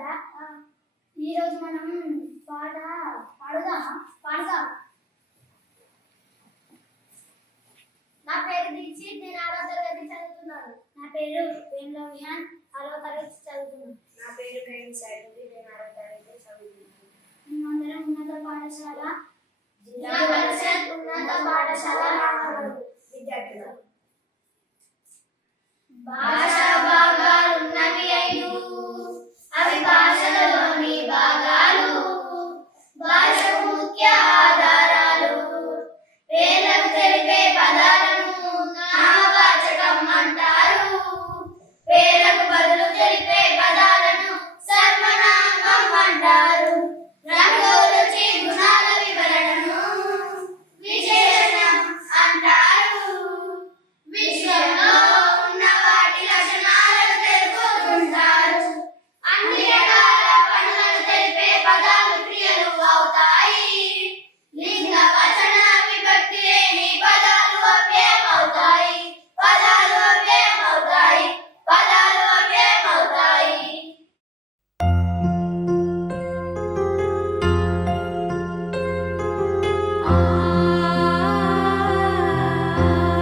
కదా. ఈరోజు మనం పాట పాడదాం. నా పేరు దీక్షిత్, నేను 6వ తరగతి చదువుతున్నాను. నా పేరు వేణుల విహాన్, 6వ తరగతి చదువుతున్నాను. నా పేరు కైన్ సైదుది, నేను 6వ తరగతి చదువుతున్నాను. మేమందరం ఉన్నత పాఠశాల జిల్లా పరిషత్ ఉన్నత పాఠశాల రామగుండం విద్యార్థులు.